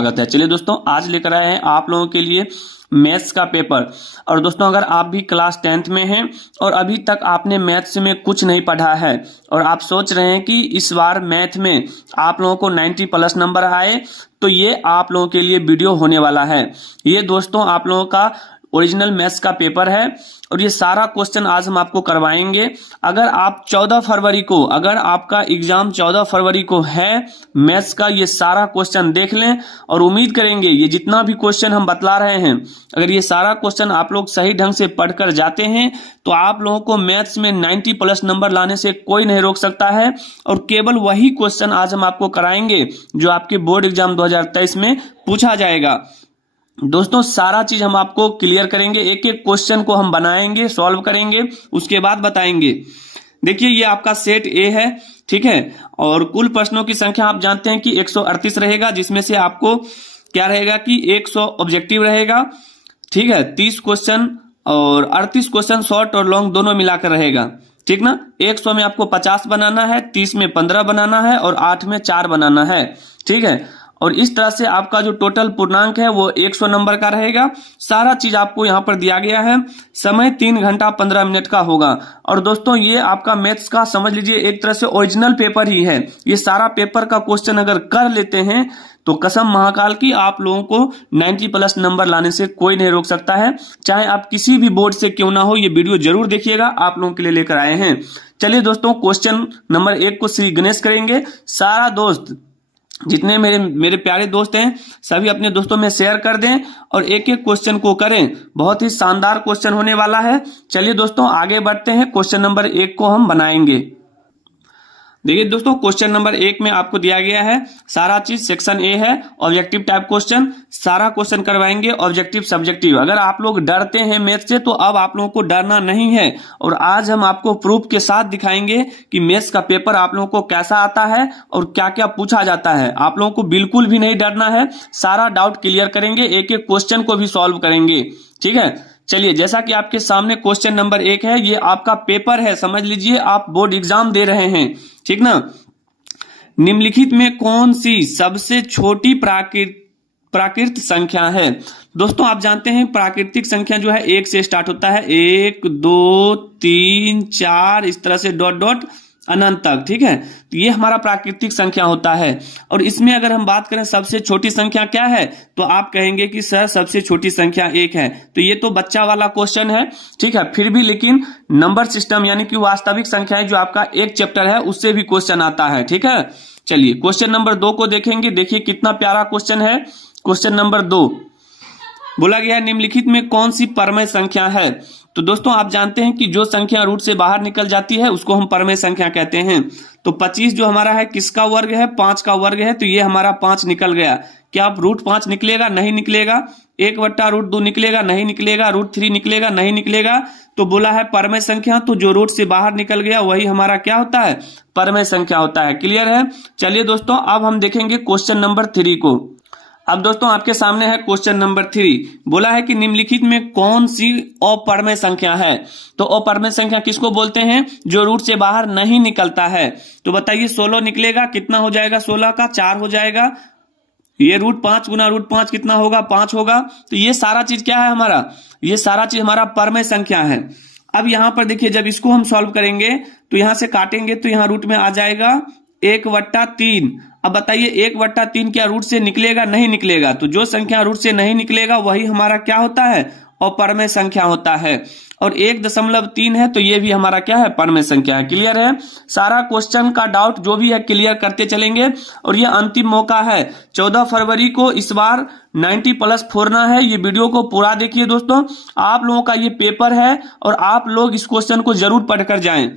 स्वागत है। चलिए दोस्तों, आज लेकर आए हैं आप लोगों के लिए मैथ्स का पेपर। और दोस्तों, अगर आप भी क्लास 10th में हैं और अभी तक आपने मैथ्स में कुछ नहीं पढ़ा है और आप सोच रहे हैं कि इस बार मैथ में आप लोगों को 90 प्लस नंबर आए, तो ये आप लोगों के लिए वीडियो होने वाला है। ये दोस्तों आप लोगों का ओरिजिनल मैथ्स का पेपर है और ये सारा क्वेश्चन आज हम आपको करवाएंगे। अगर आप 14 फरवरी को, अगर आपका एग्जाम 14 फरवरी को है मैथ्स का, ये सारा क्वेश्चन देख लें और उम्मीद करेंगे ये जितना भी क्वेश्चन हम बतला रहे हैं, अगर ये सारा क्वेश्चन आप लोग सही ढंग से पढ़कर जाते हैं तो आप लोगों को मैथ्स में 90 प्लस नंबर लाने से कोई नहीं रोक सकता है। और केवल वही क्वेश्चन आज हम आपको कराएंगे जो आपके बोर्ड एग्जाम 2023 में पूछा जाएगा। दोस्तों, सारा चीज हम आपको क्लियर करेंगे, एक एक क्वेश्चन को हम बनाएंगे, सॉल्व करेंगे, उसके बाद बताएंगे। देखिए, ये आपका सेट ए है, ठीक है। और कुल प्रश्नों की संख्या आप जानते हैं कि 138 रहेगा, जिसमें से आपको क्या रहेगा कि 100 ऑब्जेक्टिव रहेगा, ठीक है। 30 क्वेश्चन और 38 क्वेश्चन शॉर्ट और लॉन्ग दोनों मिलाकर रहेगा, ठीक ना। 100 में आपको 50 बनाना है, 30 में 15 बनाना है और 8 में 4 बनाना है, ठीक है। और इस तरह से आपका जो टोटल पूर्णांक है वो 100 नंबर का रहेगा। सारा चीज आपको यहाँ पर दिया गया है। समय 3 घंटा 15 मिनट का होगा। और दोस्तों, ये आपका मैथ्स का समझ लीजिए एक तरह से ओरिजिनल पेपर ही है। ये सारा पेपर का क्वेश्चन अगर कर लेते हैं तो कसम महाकाल की आप लोगों को 90 प्लस नंबर लाने से कोई नहीं रोक सकता है। चाहे आप किसी भी बोर्ड से क्यों ना हो, ये वीडियो जरूर देखिएगा, आप लोगों के लिए लेकर आए हैं। चलिए दोस्तों, क्वेश्चन नंबर 1 को श्री गणेश करेंगे। सारा दोस्त, जितने मेरे प्यारे दोस्त हैं, सभी अपने दोस्तों में शेयर कर दें और एक एक क्वेश्चन को करें। बहुत ही शानदार क्वेश्चन होने वाला है। चलिए दोस्तों, आगे बढ़ते हैं। क्वेश्चन नंबर 1 को हम बनाएंगे। देखिए दोस्तों, क्वेश्चन नंबर 1 में आपको दिया गया है सारा चीज। सेक्शन ए है, ऑब्जेक्टिव टाइप क्वेश्चन। सारा क्वेश्चन करवाएंगे ऑब्जेक्टिव सब्जेक्टिव। अगर आप लोग डरते हैं मैथ से तो अब आप लोगों को डरना नहीं है। और आज हम आपको प्रूफ के साथ दिखाएंगे कि मैथ्स का पेपर आप लोगों को कैसा आता है और क्या क्या पूछा जाता है। आप लोगों को बिल्कुल भी नहीं डरना है, सारा डाउट क्लियर करेंगे, एक एक क्वेश्चन को भी सॉल्व करेंगे, ठीक है। चलिए, जैसा कि आपके सामने क्वेश्चन नंबर 1 है, ये आपका पेपर है, समझ लीजिए आप बोर्ड एग्जाम दे रहे हैं, ठीक ना। निम्नलिखित में कौन सी सबसे छोटी प्राकृत संख्या है? दोस्तों, आप जानते हैं प्राकृतिक संख्या जो है 1 से स्टार्ट होता है। 1 2 3 4 इस तरह से डॉट डॉट अनंत तक, ठीक है। तो ये हमारा प्राकृतिक संख्या होता है। और इसमें अगर हम बात करें सबसे छोटी संख्या क्या है, तो आप कहेंगे कि सर सबसे छोटी संख्या 1 है। तो ये तो बच्चा वाला क्वेश्चन है, ठीक है। फिर भी लेकिन नंबर सिस्टम यानी कि वास्तविक संख्याएं जो आपका एक चैप्टर है उससे भी क्वेश्चन आता है, ठीक है। चलिए, क्वेश्चन नंबर 2 को देखेंगे। देखिए कितना प्यारा क्वेश्चन है। क्वेश्चन नंबर 2 बोला गया निम्नलिखित में कौन सी परमेय संख्या है? तो दोस्तों, आप जानते हैं कि जो संख्या रूट से बाहर निकल जाती है उसको हम परमेय संख्या कहते हैं। तो 25 जो हमारा है किसका वर्ग है? 5 का वर्ग है। तो ये हमारा 5 निकल गया। क्या आप रूट 5 निकलेगा? नहीं निकलेगा। 1/√2 निकलेगा? नहीं निकलेगा। √3 निकलेगा? नहीं निकलेगा। तो बोला है परमेय संख्या, तो जो रूट से बाहर निकल गया वही हमारा क्या होता है? परमेय संख्या होता है। क्लियर है? चलिए दोस्तों, अब हम देखेंगे क्वेश्चन नंबर 3 को। अब दोस्तों, आपके सामने है क्वेश्चन नंबर 3। बोला है कि निम्नलिखित में कौन सी अपरमेय संख्या है? तो अपरमेय संख्या किसको बोलते हैं? जो रूट से बाहर नहीं निकलता है। तो बताइए 16 निकलेगा? कितना हो जाएगा? 16 का 4 हो जाएगा। ये √5 गुना √5 कितना होगा? 5 होगा। तो ये सारा चीज क्या है हमारा? ये सारा चीज हमारा परमेय संख्या है। अब यहां पर देखिए, जब इसको हम सॉल्व करेंगे तो यहां से काटेंगे तो यहां रूट में आ जाएगा 1/3। अब बताइए 1/3 क्या रूट से निकलेगा? नहीं निकलेगा। तो जो संख्या रूट से नहीं निकलेगा वही हमारा क्या होता है? अपरमेय संख्या होता है। और 1.3 है तो ये भी हमारा क्या है? परमेय संख्या है। क्लियर है? सारा क्वेश्चन का डाउट जो भी है क्लियर करते चलेंगे। और ये अंतिम मौका है, 14 फरवरी को इस बार 90 प्लस फोड़ना है। ये वीडियो को पूरा देखिए दोस्तों, आप लोगों का ये पेपर है और आप लोग इस क्वेश्चन को जरूर पढ़कर जाएं।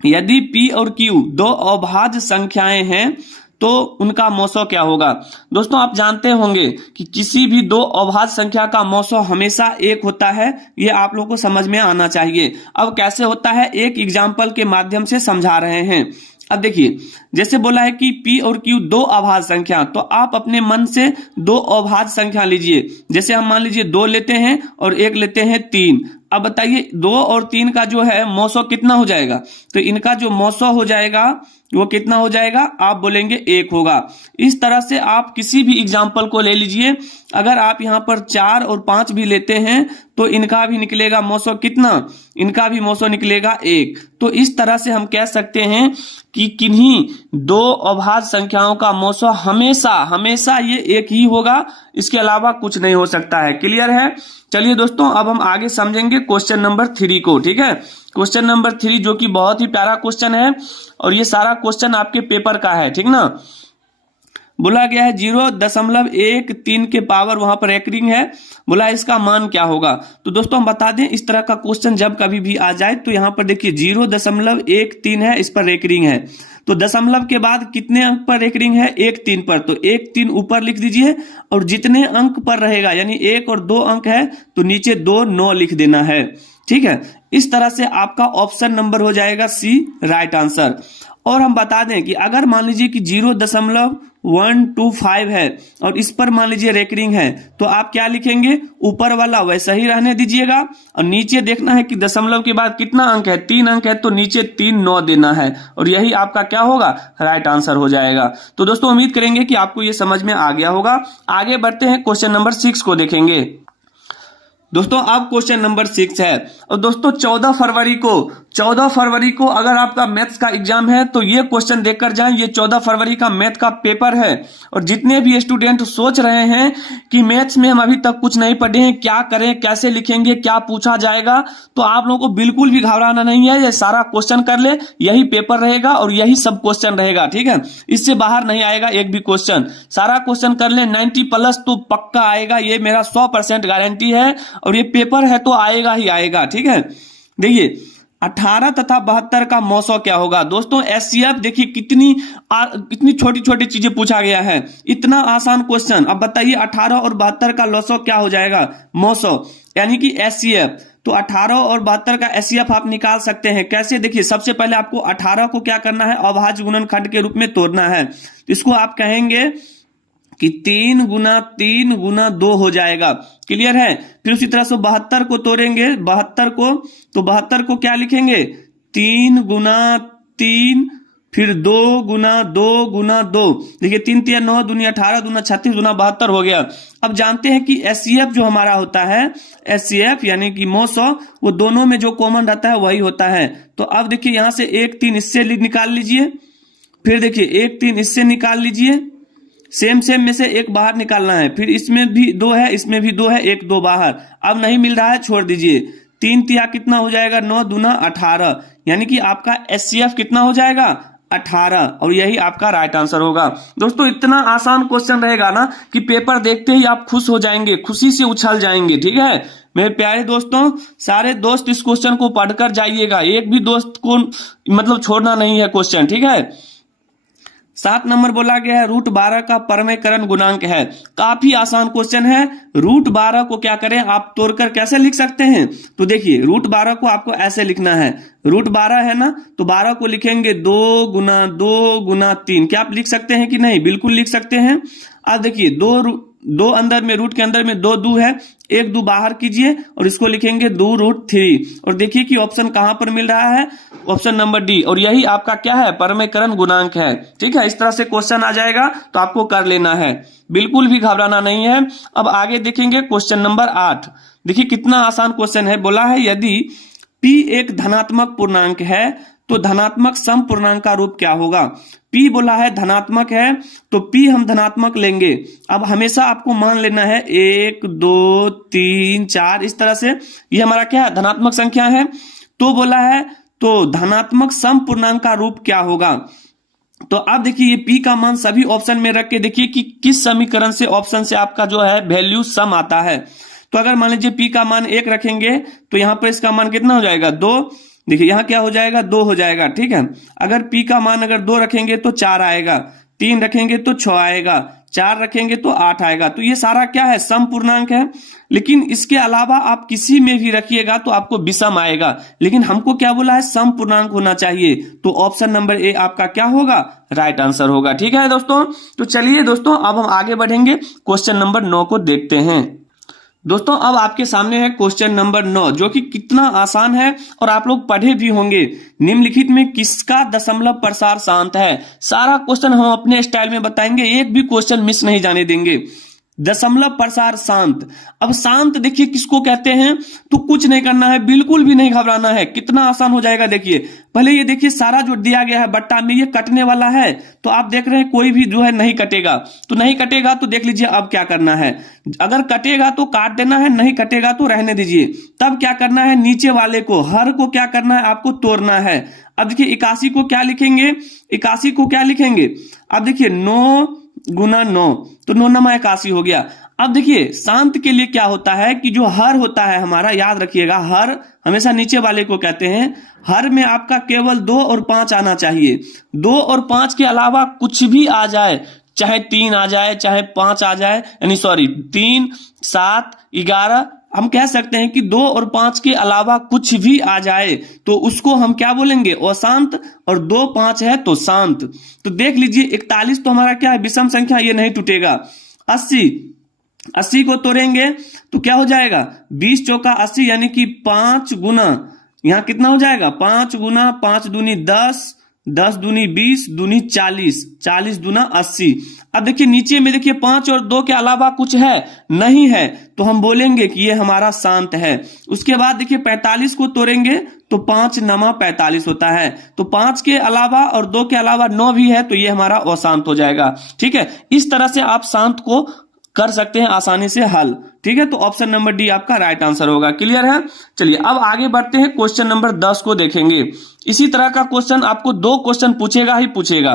यदि P और Q 2 अभाज्य संख्याएं हैं तो उनका मौसो क्या होगा? दोस्तों, आप जानते होंगे कि किसी भी 2 अभाज्य संख्या का मौसो हमेशा 1 होता है। ये आप लोगों को समझ में आना चाहिए। अब कैसे होता है, एक एग्जाम्पल के माध्यम से समझा रहे हैं। अब देखिए, जैसे बोला है कि P और Q 2 अभाज्य संख्या, तो आप अपने मन से 2 अभाज्य संख्या लीजिए। जैसे हम मान लीजिए 2 लेते हैं और 1 लेते हैं 3। अब बताइए 2 और 3 का जो है मौसो कितना हो जाएगा, तो इनका जो मौसो हो जाएगा वो कितना हो जाएगा, आप बोलेंगे 1 होगा। इस तरह से आप किसी भी एग्जाम्पल को ले लीजिए, अगर आप यहाँ पर 4 और 5 भी लेते हैं तो इनका भी निकलेगा मौसो कितना, इनका भी मौसो निकलेगा 1। तो इस तरह से हम कह सकते हैं कि किन्हीं 2 अभाज्य संख्याओं का मौसो हमेशा हमेशा ये 1 ही होगा, इसके अलावा कुछ नहीं हो सकता है। क्लियर है? चलिए दोस्तों अब हम आगे समझेंगे क्वेश्चन नंबर 3 को। ठीक है, क्वेश्चन नंबर 3 जो कि बहुत ही प्यारा क्वेश्चन है और ये सारा क्वेश्चन आपके पेपर का है। ठीक ना, बोला गया है 0.13 के पावर वहां पर रेकरिंग है, बोला इसका मान क्या होगा। तो दोस्तों हम बता दें, इस तरह का क्वेश्चन जब कभी भी आ जाए तो यहाँ पर देखिए 0.13 है, इस पर रेकरिंग है, तो दशमलव के बाद कितने अंक पर रेकरिंग है, 1 3 पर, तो 1 3 ऊपर लिख दीजिए और जितने अंक पर रहेगा यानी 1 और 2 अंक है तो नीचे 2 9 लिख देना है। ठीक है, इस तरह से आपका ऑप्शन नंबर हो जाएगा सी राइट आंसर। और हम बता दें कि अगर मान लीजिए कि 0.125 है और इस पर मान लीजिए रेकरिंग है तो आप क्या लिखेंगे, ऊपर वाला वैसा ही रहने दीजिएगा और नीचे देखना है कि दशमलव के बाद कितना अंक है, 3 अंक है, तो नीचे 3 9 देना है और यही आपका क्या होगा, राइट आंसर हो जाएगा। तो दोस्तों उम्मीद करेंगे कि आपको ये समझ में आ गया होगा। आगे बढ़ते हैं, क्वेश्चन नंबर 6 को देखेंगे। दोस्तों अब क्वेश्चन नंबर 6 है और दोस्तों 14 फरवरी को अगर आपका मैथ्स का एग्जाम है तो ये क्वेश्चन देखकर जाएं। ये 14 फरवरी का मैथ का पेपर है और जितने भी स्टूडेंट सोच रहे हैं कि मैथ्स में हम अभी तक कुछ नहीं पढ़े हैं, क्या करें, कैसे लिखेंगे, क्या पूछा जाएगा, तो आप लोगों को बिल्कुल भी घबराना नहीं है। ये सारा क्वेश्चन कर ले, यही पेपर रहेगा और यही सब क्वेश्चन रहेगा। ठीक है, इससे बाहर नहीं आएगा एक भी क्वेश्चन, सारा क्वेश्चन कर ले, 90+ तो पक्का आएगा, ये मेरा 100% गारंटी है और ये पेपर है तो आएगा ही आएगा। ठीक है, देखिए 18 तथा 72 का मौसो क्या होगा। दोस्तों एचसीएफ देखिए कितनी छोटी छोटी चीजें पूछा गया है, इतना आसान क्वेश्चन। अब बताइए 18 और 72 का लॉसो क्या हो जाएगा, मौसो यानी कि एचसीएफ। तो 18 और 72 का एचसीएफ आप निकाल सकते हैं कैसे, देखिए सबसे पहले आपको 18 को क्या करना है, अभाज्य गुणनखंड के रूप में तोड़ना है। तो इसको आप कहेंगे कि 3 गुना 3 गुना 2 हो जाएगा। क्लियर है? फिर उसी तरह से 72 को तोड़ेंगे, 72 को, तो 72 को क्या लिखेंगे, 3 गुना 3 फिर 2 गुना 2 गुना 2, देखिए 3 3 9 दूनी 18 दूना 36 दूना 72 हो गया। अब जानते हैं कि एचसीएफ जो हमारा होता है, एचसीएफ यानी कि मौसो, वो दोनों में जो कॉमन रहता है वही होता है। तो अब देखिए यहां से 1 3 इससे निकाल लीजिए, फिर देखिए 1 3 इससे निकाल लीजिए, सेम में से 1 बाहर निकालना है, फिर इसमें भी 2 है, इसमें भी 2 है, 1 2 बाहर, अब नहीं मिल रहा है छोड़ दीजिए। 3 तिया कितना हो जाएगा, 9 दूना 18, यानी कि आपका एचसीएफ कितना हो जाएगा, 18, और यही आपका राइट आंसर होगा। दोस्तों इतना आसान क्वेश्चन रहेगा ना कि पेपर देखते ही आप खुश हो जाएंगे, खुशी से उछल जाएंगे। ठीक है मेरे प्यारे दोस्तों, सारे दोस्त इस क्वेश्चन को पढ़कर जाइएगा, एक भी दोस्त को मतलब छोड़ना नहीं है क्वेश्चन। ठीक है, 7 नंबर बोला गया है √12 का परमेकरण गुणांक है। काफी आसान क्वेश्चन है। √12 को क्या करें, आप तोड़कर कैसे लिख सकते हैं, तो देखिए √12 को आपको ऐसे लिखना है, √12 है ना, तो 12 को लिखेंगे 2 गुना 2 गुना 3। क्या आप लिख सकते हैं कि नहीं, बिल्कुल लिख सकते हैं। अब देखिए 2 अंदर में, रूट के अंदर में 2 2 है, 1 2 बाहर कीजिए और इसको लिखेंगे 2√3 और देखिए कि ऑप्शन कहां पर मिल रहा है, ऑप्शन नंबर डी, और यही आपका क्या है, परमेकरण गुणांक है। ठीक है, इस तरह से क्वेश्चन आ जाएगा तो आपको कर लेना है, बिल्कुल भी घबराना नहीं है। अब आगे देखेंगे क्वेश्चन नंबर 8, देखिए कितना आसान क्वेश्चन है। बोला है यदि p एक धनात्मक पूर्णांक है तो धनात्मक सम पूर्णांक का रूप क्या होगा। p बोला है धनात्मक है तो p हम धनात्मक लेंगे। अब हमेशा आपको मान लेना है 1 2 3 4, इस तरह से ये हमारा क्या है, धनात्मक संख्या है। तो बोला है तो धनात्मक सम पूर्णांक का रूप क्या होगा। तो आप देखिए ये p का मान सभी ऑप्शन में रख के देखिए कि किस समीकरण से, ऑप्शन से आपका जो है वैल्यू सम आता है। तो अगर मान लीजिए p का मान 1 रखेंगे तो यहाँ पर इसका मान कितना हो जाएगा, 2, देखिए यहाँ क्या हो जाएगा, 2 हो जाएगा। ठीक है, अगर p का मान अगर 2 रखेंगे तो 4 आएगा, 3 रखेंगे तो 6 आएगा, 4 रखेंगे तो 8 आएगा। तो ये सारा क्या है, सम पूर्णांक है। लेकिन इसके अलावा आप किसी में भी रखिएगा तो आपको विषम आएगा, लेकिन हमको क्या बोला है, सम पूर्णांक होना चाहिए। तो ऑप्शन नंबर ए आपका क्या होगा, राइट आंसर होगा। ठीक है दोस्तों, तो चलिए दोस्तों अब हम आगे बढ़ेंगे, क्वेश्चन नंबर 9 को देखते हैं। दोस्तों अब आपके सामने है क्वेश्चन नंबर 9, जो कि कितना आसान है और आप लोग पढ़े भी होंगे। निम्नलिखित में किसका दशमलव प्रसार शांत है? सारा क्वेश्चन हम अपने स्टाइल में बताएंगे, एक भी क्वेश्चन मिस नहीं जाने देंगे। दशमलव प्रसार शांत। अब शांत देखिए किसको कहते हैं, तो कुछ नहीं करना है, बिल्कुल भी नहीं घबराना है, कितना आसान हो जाएगा। देखिए पहले ये देखिए सारा जो दिया गया है बट्टा में ये कटने वाला है, तो आप देख रहे हैं कोई भी जो है नहीं कटेगा, तो नहीं कटेगा तो देख लीजिए अब क्या करना है। अगर कटेगा तो काट देना है, नहीं कटेगा तो रहने दीजिए। तब क्या करना है, नीचे वाले को हर को क्या करना है, आपको तोड़ना है। अब देखिए 81 को क्या लिखेंगे, 81 को क्या लिखेंगे, अब देखिए 9 गुना 9, तो 9 नमा 81 हो गया। अब देखिए शांत के लिए क्या होता है कि जो हर होता है हमारा, याद रखिएगा हर हमेशा नीचे वाले को कहते हैं। हर में आपका केवल 2 और 5 आना चाहिए। 2 और 5 के अलावा कुछ भी आ जाए, चाहे 3 आ जाए, चाहे 5 आ जाए, यानी सॉरी 3, 7, 11, हम कह सकते हैं कि 2 और 5 के अलावा कुछ भी आ जाए तो उसको हम क्या बोलेंगे, अशांत। और 2, 5 है तो शांत। तो देख लीजिए 41 तो हमारा क्या है, विषम संख्या, ये नहीं टूटेगा। 80 को तोड़ेंगे तो क्या हो जाएगा, 20 चौका 80, यानी कि 5 गुना, यहां कितना हो जाएगा, 5 गुना 5 दूनी 10, 10 दूनी 20, दूनी 40, 40 दूना 80। अब देखिए नीचे में देखिए 5 और 2 के अलावा कुछ है नहीं है, तो हम बोलेंगे कि ये हमारा शांत है। उसके बाद देखिए 45 को तोड़ेंगे तो 5 नमा 45 होता है, तो 5 के अलावा और 2 के अलावा 9 भी है, तो ये हमारा अशांत हो जाएगा। ठीक है, इस तरह से आप शांत को कर सकते हैं आसानी से हल। ठीक है, तो ऑप्शन नंबर डी आपका राइट आंसर होगा। क्लियर है? चलिए अब आगे बढ़ते हैं, क्वेश्चन नंबर 10 को देखेंगे। इसी तरह का क्वेश्चन आपको 2 क्वेश्चन पूछेगा ही पूछेगा।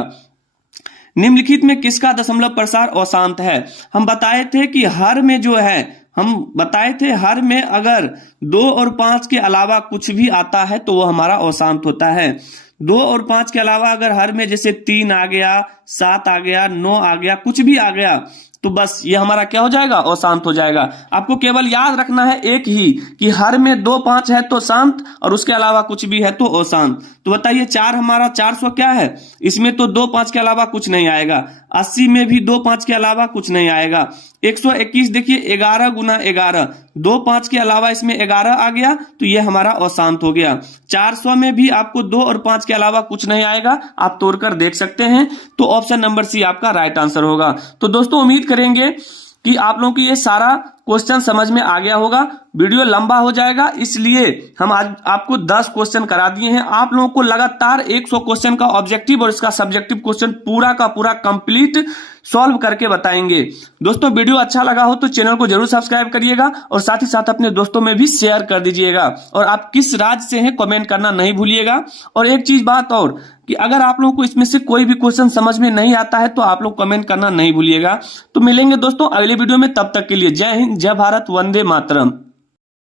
निम्नलिखित में किसका दशमलव प्रसार अशांत है? हम बताए थे कि हर में जो है, हम बताए थे हर में अगर 2 और 5 के अलावा कुछ भी आता है तो वो हमारा अशांत होता है। 2 और 5 के अलावा अगर हर में जैसे 3 आ गया, 7 आ गया, 9 आ गया, कुछ भी आ गया, तो बस ये हमारा क्या हो जाएगा, अशांत हो जाएगा। आपको केवल याद रखना है एक ही कि हर में 2, 5 है तो शांत और उसके अलावा कुछ भी है तो अशांत। तो बताइए 4 हमारा 400 क्या है, इसमें तो 2, 5 के अलावा कुछ नहीं आएगा। 80 में भी 2, 5 के अलावा कुछ नहीं आएगा। 121 देखिए 11 गुना 11, 2, 5 के अलावा इसमें 11 आ गया, तो ये हमारा अशांत हो गया। 400 में भी आपको 2 और 5 के अलावा कुछ नहीं आएगा, आप तोड़कर देख सकते हैं। तो ऑप्शन नंबर सी आपका राइट आंसर होगा। तो दोस्तों उम्मीद करेंगे कि आप लोगों को ये सारा क्वेश्चन समझ में आ गया होगा। वीडियो लंबा हो जाएगा, इसलिए हम आज आपको 10 क्वेश्चन करा दिए हैं। आप लोगों को लगातार 100 क्वेश्चन का ऑब्जेक्टिव और इसका सब्जेक्टिव क्वेश्चन पूरा का पूरा कंप्लीट सॉल्व करके बताएंगे। दोस्तों वीडियो अच्छा लगा हो तो चैनल को जरूर सब्सक्राइब करिएगा और साथ ही साथ अपने दोस्तों में भी शेयर कर दीजिएगा। और आप किस राज्य से हैं कमेंट करना नहीं भूलिएगा। और एक चीज बात और कि अगर आप लोगों को इसमें से कोई भी क्वेश्चन समझ में नहीं आता है तो आप लोग कमेंट करना नहीं भूलिएगा। तो मिलेंगे दोस्तों अगले वीडियो में, तब तक के लिए जय हिंद, जय भारत, वंदे मातरम।